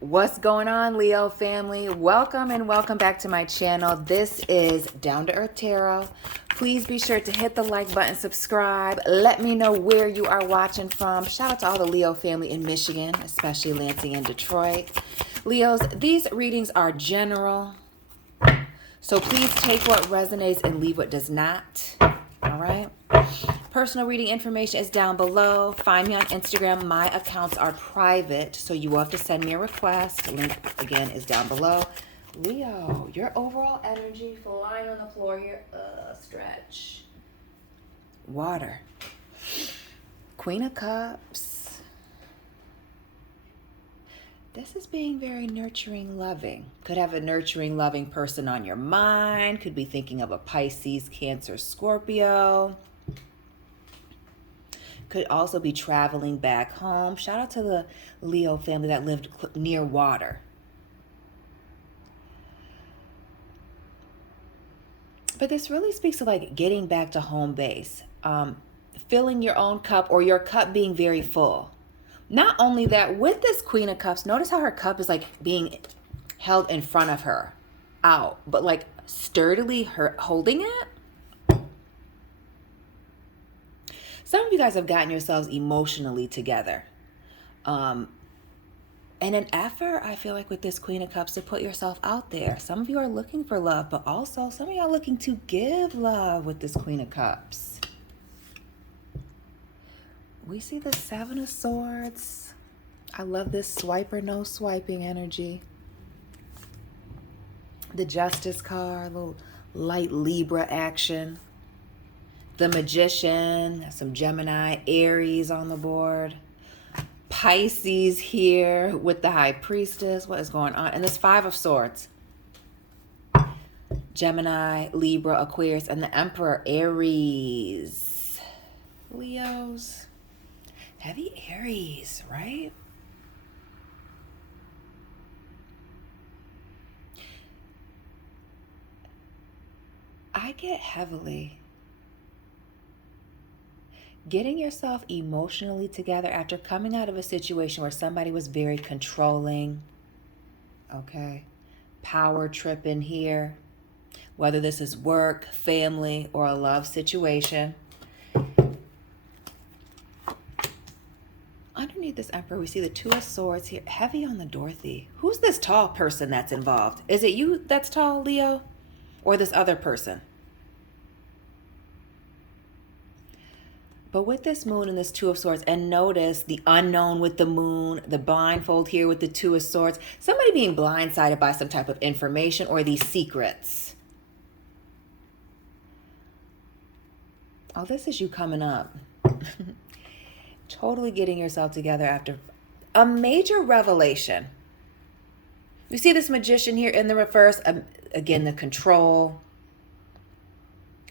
What's going on, Leo family? Welcome and welcome back to my channel. This is Down to Earth Tarot. Please be sure to hit the like button, subscribe. Let me know where you are watching from. Shout out to all the Leo family in Michigan, especially Lansing and Detroit. Leos, these readings are general, so please take what resonates and leave what does not. All right? Personal reading information is down below. Find me on Instagram. My accounts are private, so you will have to send me a request. The link, again, is down below. Leo, your overall energy flying on the floor here. Stretch. Water. Queen of Cups. This is being very nurturing, loving. Could have a nurturing, loving person on your mind. Could be thinking of a Pisces, Cancer, Scorpio. Could also be traveling back home. Shout out to the Leo family that lived near water. But this really speaks to like getting back to home base. Filling your own cup or your cup being very full. Not only that, with this Queen of Cups, notice how her cup is like being held in front of her out, but like sturdily holding it. Some of you guys have gotten yourselves emotionally together. In an effort, I feel like with this Queen of Cups, to put yourself out there. Some of you are looking for love, but also some of you are looking to give love with this Queen of Cups. We see the Seven of Swords. I love this swipe or no swiping energy. The Justice card, a little light Libra action. The Magician, some Gemini, Aries on the board. Pisces here with the High Priestess. What is going on? And this Five of Swords. Gemini, Libra, Aquarius, and the Emperor, Aries. Leos. Heavy Aries, right? I get heavily getting yourself emotionally together after coming out of a situation where somebody was very controlling, okay? Power tripping here, whether this is work, family, or a love situation. Underneath this Emperor, we see the Two of Swords here, heavy on the Dorothy. Who's this tall person that's involved? Is it you that's tall, Leo? Or this other person? But with this Moon and this Two of Swords, and notice the unknown with the Moon, the blindfold here with the Two of Swords, somebody being blindsided by some type of information or these secrets. Oh, this is you coming up. Totally getting yourself together after a major revelation. You see this Magician here in the reverse. Again, the control,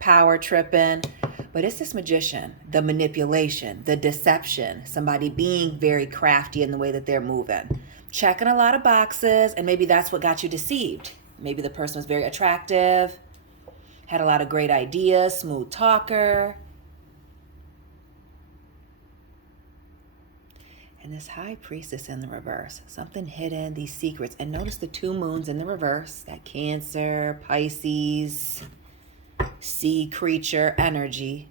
power tripping. But it's this Magician, the manipulation, the deception, somebody being very crafty in the way that they're moving. Checking a lot of boxes, and maybe that's what got you deceived. Maybe the person was very attractive, had a lot of great ideas, smooth talker. And this High Priestess in the reverse, something hidden, these secrets. And notice the two moons in the reverse, that Cancer, Pisces, sea creature energy.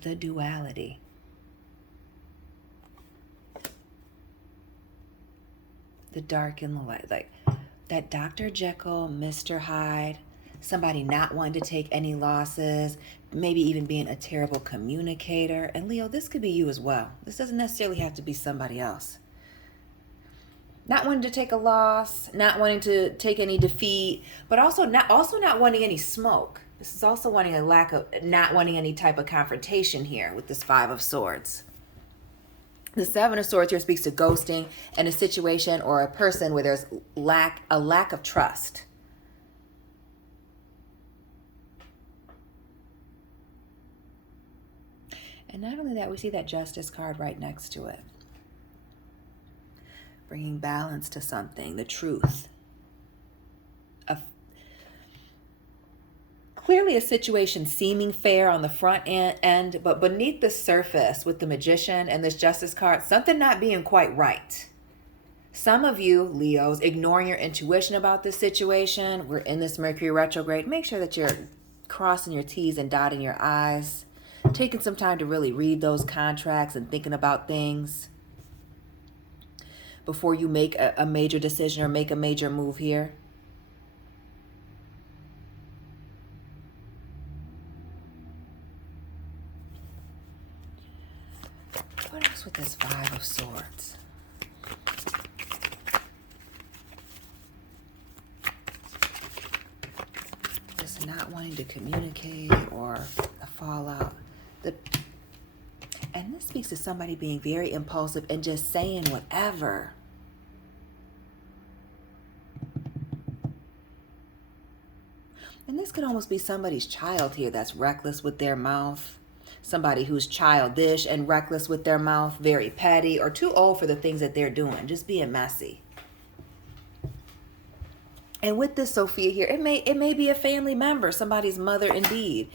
The duality. The dark and the light. Like that Dr. Jekyll, Mr. Hyde. Somebody not wanting to take any losses, maybe even being a terrible communicator. And Leo, this could be you as well. This doesn't necessarily have to be somebody else. Not wanting to take a loss, not wanting to take any defeat, but also not wanting any smoke. This is also wanting not wanting any type of confrontation here with this Five of Swords. The Seven of Swords here speaks to ghosting and a situation or a person where there's a lack of trust. And not only that, we see that Justice card right next to it. Bringing balance to something, the truth. clearly a situation seeming fair on the front end, but beneath the surface with the Magician and this Justice card, something not being quite right. Some of you, Leos, ignoring your intuition about this situation. We're in this Mercury retrograde. Make sure that you're crossing your T's and dotting your I's. Taking some time to really read those contracts and thinking about things before you make a major decision or make a major move here. What else with this Five of Swords? Just not wanting to communicate or a fallout. And this speaks to somebody being very impulsive and just saying whatever. And this could almost be somebody's child here that's reckless with their mouth. Somebody who's childish and reckless with their mouth, very petty, or too old for the things that they're doing, just being messy. And with this Sophia here, it may be a family member, somebody's mother indeed.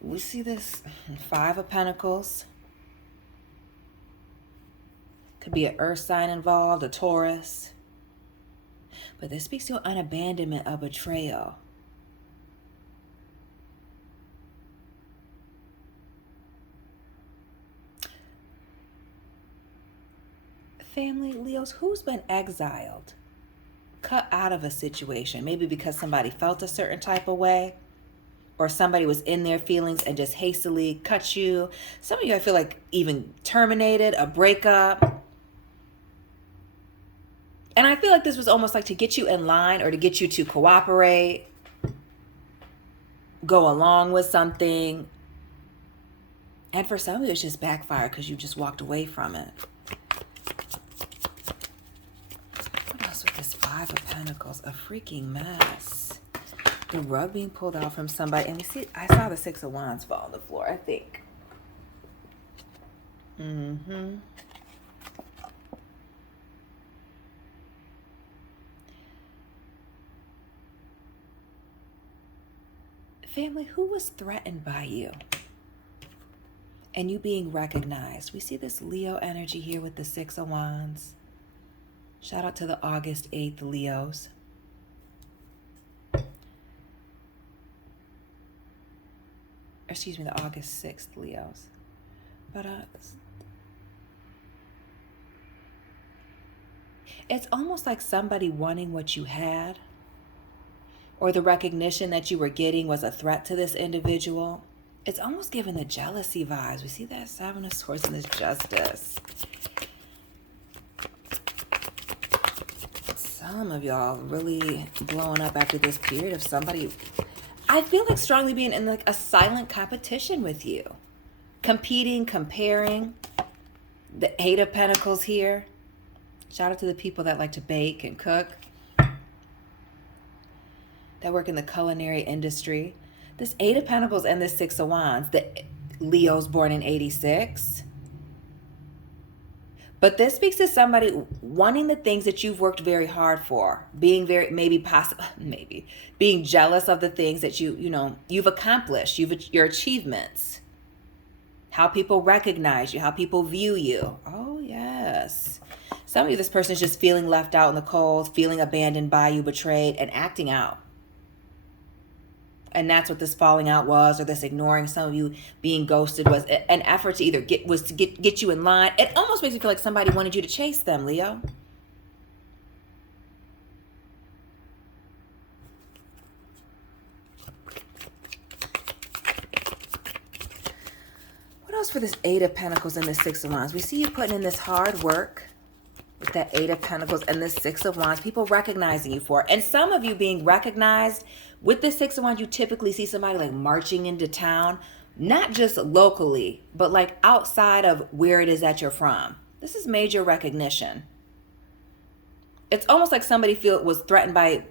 We see this Five of Pentacles. Could be an earth sign involved, a Taurus. But this speaks to an abandonment, a betrayal. Family, Leos, who's been exiled, cut out of a situation, maybe because somebody felt a certain type of way, or somebody was in their feelings and just hastily cut you. Some of you, I feel like, even terminated, a breakup. And I feel like this was almost like to get you in line or to get you to cooperate, go along with something. And for some of you, it's just backfired because you just walked away from it. What else with this Five of Pentacles? A freaking mess. The rug being pulled out from somebody. And we see, I saw the Six of Wands fall on the floor, I think. Family, who was threatened by you? And you being recognized. We see this Leo energy here with the Six of Wands. Shout out to the August 8th Leos. Excuse me, the August 6th Leos. But it's almost like somebody wanting what you had, or the recognition that you were getting was a threat to this individual. It's almost giving the jealousy vibes. We see that Seven of Swords and this Justice. Some of y'all really blowing up after this period of somebody, I feel like strongly being in like a silent competition with you. Competing, comparing. The Eight of Pentacles here. Shout out to the people that like to bake and cook, that work in the culinary industry. This Eight of Pentacles and this Six of Wands, the Leos born in 86. But this speaks to somebody wanting the things that you've worked very hard for, being very, being jealous of the things that you've accomplished, your achievements, how people recognize you, how people view you. Oh, yes. Some of you, this person is just feeling left out in the cold, feeling abandoned by you, betrayed, and acting out. And that's what this falling out was, or this ignoring some of you being ghosted was an effort to either get you in line. It almost makes me feel like somebody wanted you to chase them, Leo. What else for this Eight of Pentacles and this Six of Wands? We see you putting in this hard work with that Eight of Pentacles and this Six of Wands. People recognizing you for it. And some of you being recognized with the Six of Wands, you typically see somebody like marching into town, not just locally, but like outside of where it is that you're from. This is major recognition. It's almost like somebody was threatened by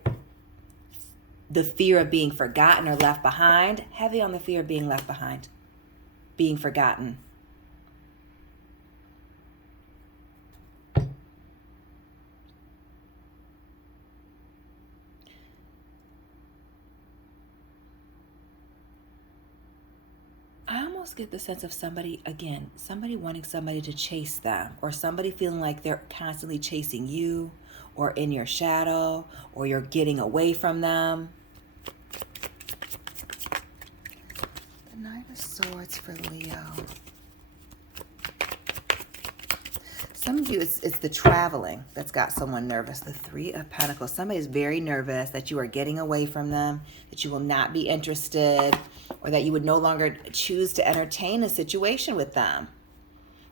the fear of being forgotten or left behind. Heavy on the fear of being left behind, being forgotten. almost get the sense of somebody, again, somebody wanting somebody to chase them, or somebody feeling like they're constantly chasing you, or in your shadow, or you're getting away from them. The Knight of Swords for Leo. Some of you, it's the traveling that's got someone nervous. The Three of Pentacles. Somebody is very nervous that you are getting away from them, that you will not be interested, or that you would no longer choose to entertain a situation with them.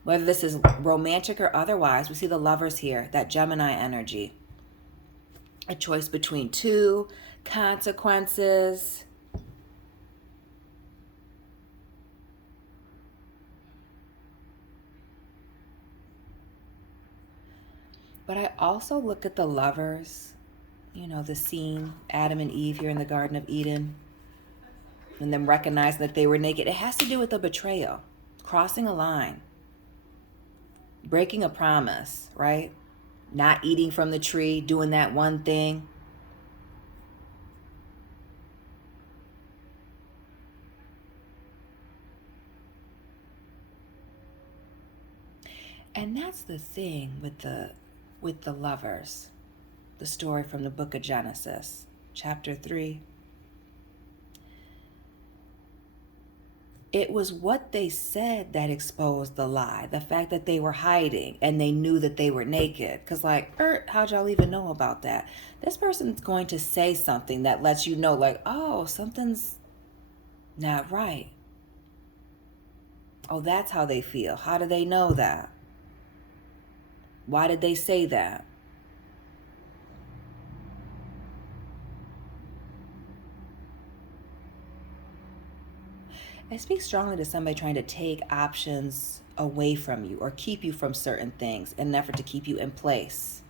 Whether this is romantic or otherwise, we see the Lovers here, that Gemini energy. A choice between two, consequences. But I also look at the Lovers, you know, the scene, Adam and Eve here in the Garden of Eden, and them recognizing that they were naked. It has to do with a betrayal, crossing a line, breaking a promise, right? Not eating from the tree, doing that one thing. And that's the thing with the Lovers, the story from the book of Genesis, chapter 3. It was what they said that exposed the lie, the fact that they were hiding and they knew that they were naked. Because like, how'd y'all even know about that? This person's going to say something that lets you know, like, oh, something's not right. Oh, that's how they feel. How do they know that? Why did they say that? It speaks strongly to somebody trying to take options away from you or keep you from certain things in an effort to keep you in place.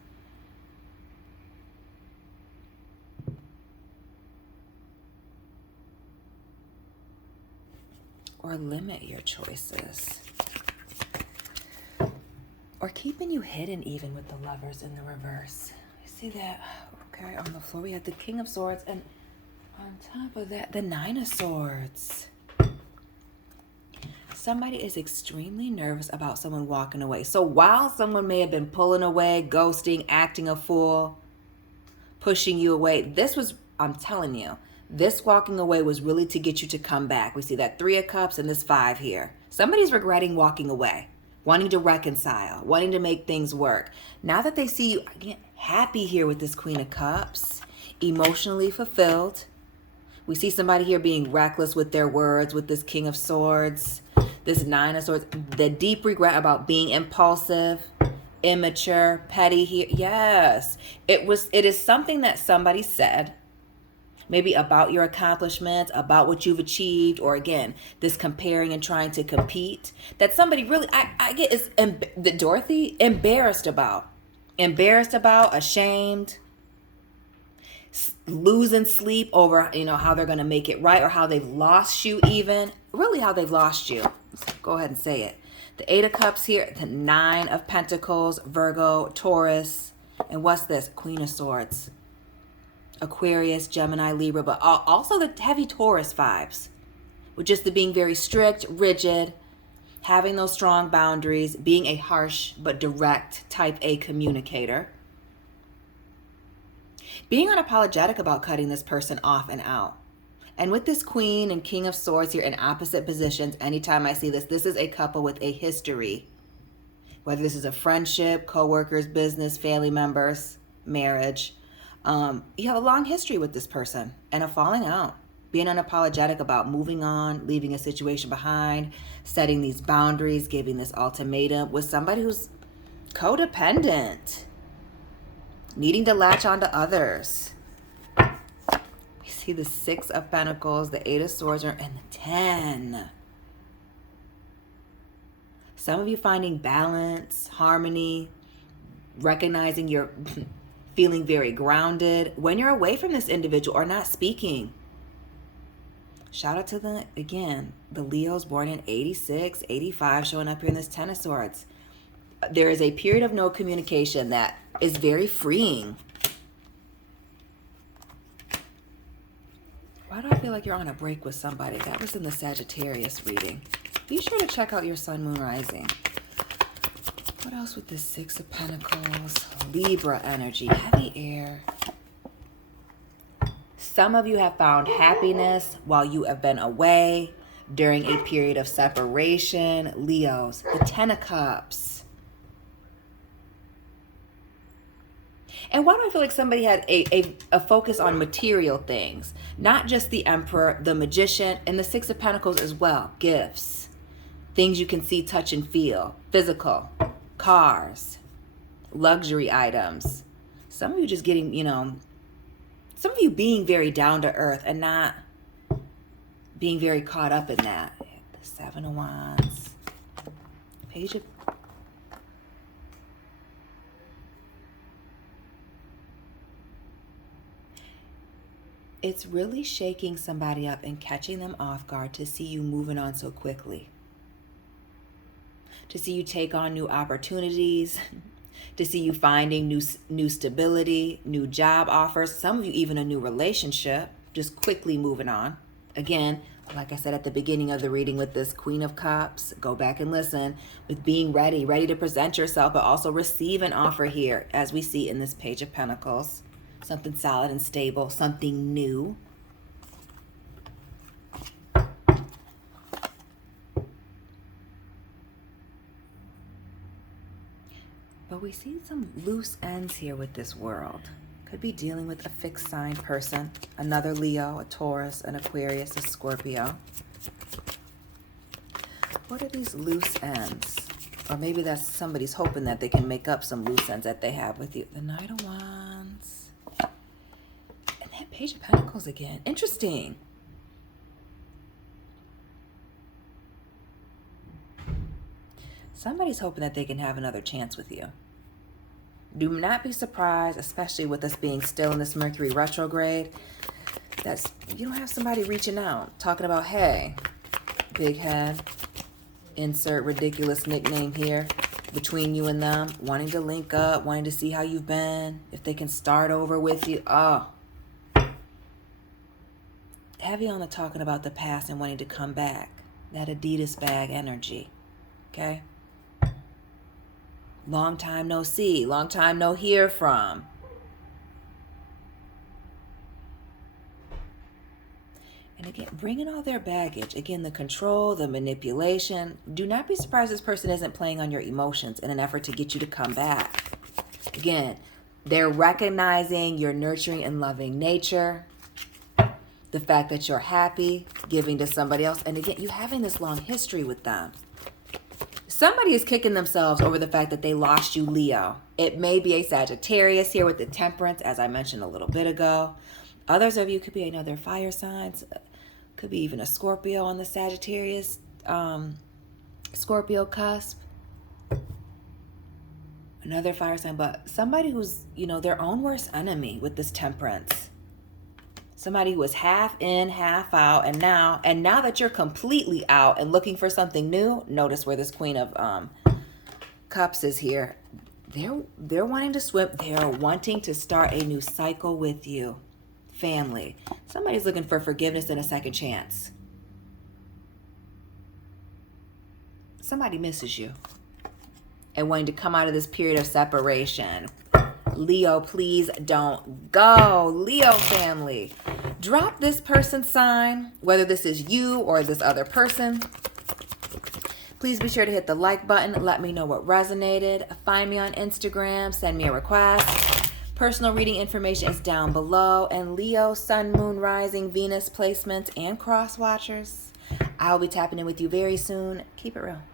Or limit your choices. Or keeping you hidden even with the Lovers in the reverse. You see that? Okay, on the floor we have the King of Swords, and on top of that, the Nine of Swords. Somebody is extremely nervous about someone walking away. So while someone may have been pulling away, ghosting, acting a fool, pushing you away, this was, I'm telling you, this walking away was really to get you to come back. We see that Three of Cups and this Five here. Somebody's regretting walking away, wanting to reconcile, wanting to make things work. Now that they see you, again, happy here with this Queen of Cups, emotionally fulfilled. We see somebody here being reckless with their words with this King of Swords, this Nine of Swords, the deep regret about being impulsive, immature, petty here. Yes, it is something that somebody said, maybe about your accomplishments, about what you've achieved, or again, this comparing and trying to compete, that somebody really, I get is that Dorothy, embarrassed about, ashamed, losing sleep over, you know, how they're going to make it right, or how they've lost you, even really how they've lost you. Let's go ahead and say it. The Eight of Cups here, the Nine of Pentacles, Virgo, Taurus, and what's this? Queen of Swords, Aquarius, Gemini, Libra, but also the heavy Taurus vibes, with just the being very strict, rigid, having those strong boundaries, being a harsh but direct type A communicator, being unapologetic about cutting this person off and out. And with this Queen and King of Swords here in opposite positions, anytime I see this, this is a couple with a history. Whether this is a friendship, co-workers, business, family members, marriage. You have a long history with this person and a falling out. Being unapologetic about moving on, leaving a situation behind, setting these boundaries, giving this ultimatum with somebody who's codependent, needing to latch on to others. We see the Six of Pentacles, the Eight of Swords, and the 10. Some of you finding balance, harmony, recognizing you're feeling very grounded when you're away from this individual or not speaking. Shout out to the Leos born in 86, 85, showing up here in this Ten of Swords. There is a period of no communication that is very freeing. Why do I feel like you're on a break with somebody? That was in the Sagittarius reading. Be sure to check out your sun, moon, rising. What else with this Six of Pentacles? Libra energy, heavy air. Some of you have found happiness while you have been away during a period of separation. Leos, the Ten of Cups. And why do I feel like somebody had a focus on material things? Not just the Emperor, the Magician, and the Six of Pentacles as well. Gifts. Things you can see, touch, and feel. Physical. Cars. Luxury items. Some of you just getting, you know, some of you being very down to earth and not being very caught up in that. The Seven of Wands. Page of... It's really shaking somebody up and catching them off guard to see you moving on so quickly. To see you take on new opportunities. To see you finding new stability, new job offers. Some of you even a new relationship. Just quickly moving on. Again, like I said at the beginning of the reading with this Queen of Cups, go back and listen, with being ready to present yourself, but also receive an offer here, as we see in this Page of Pentacles. Something solid and stable, something new. But we see some loose ends here with this world. Could be dealing with a fixed sign person, another Leo, a Taurus, an Aquarius, a Scorpio. What are these loose ends? Or maybe that's somebody's hoping that they can make up some loose ends that they have with you. The Knight of Wands. And that Page of Pentacles again. Interesting. Somebody's hoping that they can have another chance with you. Do not be surprised, especially with us being still in this Mercury retrograde, that you don't have somebody reaching out, talking about, hey, big head, insert ridiculous nickname here, between you and them, wanting to link up, wanting to see how you've been, if they can start over with you. Oh, heavy on the talking about the past and wanting to come back. That Adidas bag energy, okay? Long time no see, long time no hear from. And again, bringing all their baggage. Again, the control, the manipulation. Do not be surprised this person isn't playing on your emotions in an effort to get you to come back. Again, they're recognizing your nurturing and loving nature. The fact that you're happy, giving to somebody else. And again, you having this long history with them. Somebody is kicking themselves over the fact that they lost you, Leo. It may be a Sagittarius here with the Temperance, as I mentioned a little bit ago. Others of you could be another fire signs. Could be even a Scorpio on the Sagittarius, Scorpio cusp. Another fire sign, but somebody who's, you know, their own worst enemy with this Temperance. Somebody who was half in, half out, and now that you're completely out and looking for something new, notice where this Queen of Cups is here. They're wanting to swim. They are wanting to start a new cycle with you. Family. Somebody's looking for forgiveness and a second chance. Somebody misses you and wanting to come out of this period of separation. Leo, please don't go. Leo family, drop this person's sign, whether this is you or this other person. Please be sure to hit the like button. Let me know what resonated. Find me on Instagram. Send me a request. Personal reading information is down below. And Leo, Sun, Moon, Rising, Venus placements, and cross watchers. I'll be tapping in with you very soon. Keep it real.